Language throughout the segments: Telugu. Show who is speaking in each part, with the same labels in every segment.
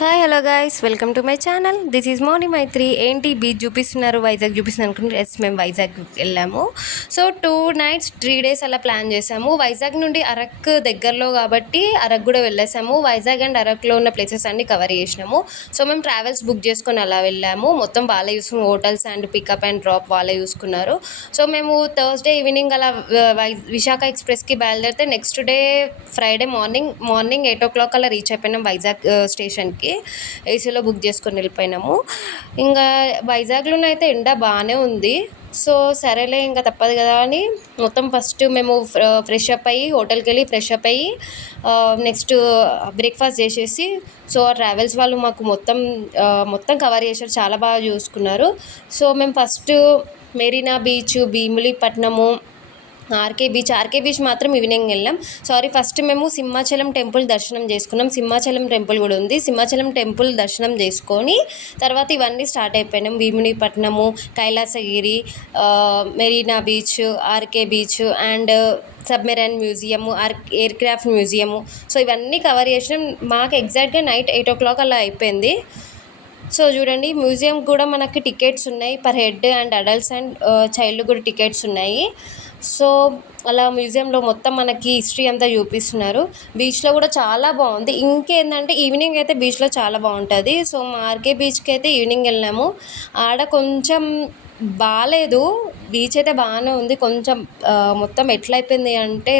Speaker 1: Hi hello guys welcome to my channel this is Moni Maithri ఏంటి బీచ్ చూపిస్తున్నారు? వైజాగ్ చూపిస్తున్నారు. అనుకుంటే ఎస్ మేము వైజాగ్ వెళ్ళాము. So two nights three days అలా ప్లాన్ చేసాము. వైజాగ్ నుండి అరక్ దగ్గరలో కాబట్టి అరక్ కూడా వెళ్ళేసాము. వైజాగ్ అండ్ అరక్లో ఉన్న ప్లేసెస్ అన్ని కవర్ చేసినాము. సో మేము ట్రావెల్స్ బుక్ చేసుకొని అలా వెళ్ళాము. మొత్తం వాళ్ళే చూసుకున్న hotels and pickup and drop వాళ్ళే చూసుకున్నారు. సో మేము థర్స్డే ఈవినింగ్ అలా వై- విశాఖ ఎక్స్ప్రెస్కి బయలుదేరితే next day Friday morning morning eight o'clock అలా రీచ్ అయిపోయినాం వైజాగ్ స్టేషన్కి స్టేషన్కి ఏసీలో బుక్ చేసుకొని వెళ్ళిపోయినాము. ఇంకా వైజాగ్లో అయితే ఎండ బాగానే ఉంది. సో సరేలే ఇంకా తప్పదు కదా అని మొత్తం ఫస్ట్ మేము ఫ్రెష్ అప్ అయ్యి హోటల్కి వెళ్ళి ఫ్రెష్ అప్ అయ్యి నెక్స్ట్ బ్రేక్ఫాస్ట్ చేసేసి సో ఆ ట్రావెల్స్ వాళ్ళు మాకు మొత్తం మొత్తం కవర్ చేశారు చాలా బాగా చూసుకున్నారు. సో మేము first Marina beach Bheemilipatnam RK beach RK beach మాత్రం ఈవినింగ్ వెళ్ళాం. సారీ ఫస్ట్ మేము సింహాచలం టెంపుల్ దర్శనం చేసుకున్నాం. సింహాచలం టెంపుల్ కూడా ఉంది. సింహాచలం టెంపుల్ దర్శనం చేసుకొని తర్వాత ఇవన్నీ స్టార్ట్ అయిపోయినాం. Bheemunipatnam Kailasagiri Marina beach RK beach and submarine museum or aircraft museum. So ఇవన్నీ కవర్ చేసినాం. మాకు ఎగ్జాక్ట్గా నైట్ ఎయిట్ ఓ క్లాక్ అలా అయిపోయింది. సో చూడండి మ్యూజియం కూడా మనకి టికెట్స్ ఉన్నాయి. Per head and adults and child కూడా టికెట్స్ ఉన్నాయి. సో అలా మ్యూజియంలో మొత్తం మనకి హిస్టరీ అంతా చూపిస్తున్నారు. బీచ్లో కూడా చాలా బాగుంది. ఇంకేంటంటే ఈవినింగ్ అయితే బీచ్లో చాలా బాగుంటుంది. సో మార్కే బీచ్కి అయితే ఈవినింగ్ వెళ్ళాము. ఆడ కొంచెం బాగాలేదు బీచ్ అయితే బాగానే ఉంది. కొంచెం మొత్తం ఎట్లయిపోయింది అంటే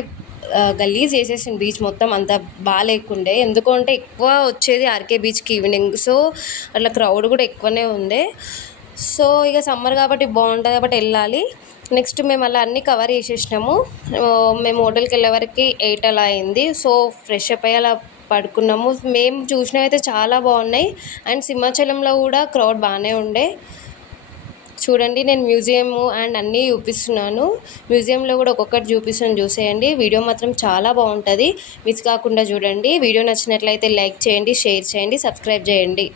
Speaker 1: గలీజ్ చేసేసింది బీచ్ మొత్తం అంత బాగాలేకుండే. ఎందుకు అంటే ఎక్కువ వచ్చేది ఆర్కే బీచ్కి ఈవినింగ్. సో అట్లా క్రౌడ్ కూడా ఎక్కువనే ఉండే. సో ఇక సమ్మర్ కాబట్టి బాగుంటుంది కాబట్టి వెళ్ళాలి. నెక్స్ట్ మేము అలా అన్నీ కవర్ చేసేసినాము. మేము హోటల్కి వెళ్ళే వరకు ఎయిట్ అలా అయింది. సో ఫ్రెష్ అప్ అయ్యి అలా పడుకున్నాము. మేము చూసినవి అయితే చాలా బాగున్నాయి. అండ్ సింహాచలంలో కూడా క్రౌడ్ బాగానే ఉండే. చూడండి నేను మ్యూజియం అండ్ అన్నీ చూపిస్తున్నాను. మ్యూజియంలో కూడా ఒక్కొక్కటి చూపిస్తున్నాను చూసేయండి. వీడియో మాత్రం చాలా బాగుంటుంది. మిస్ కాకుండా చూడండి. వీడియో నచ్చినట్లయితే లైక్ చేయండి షేర్ చేయండి సబ్స్క్రైబ్ చేయండి.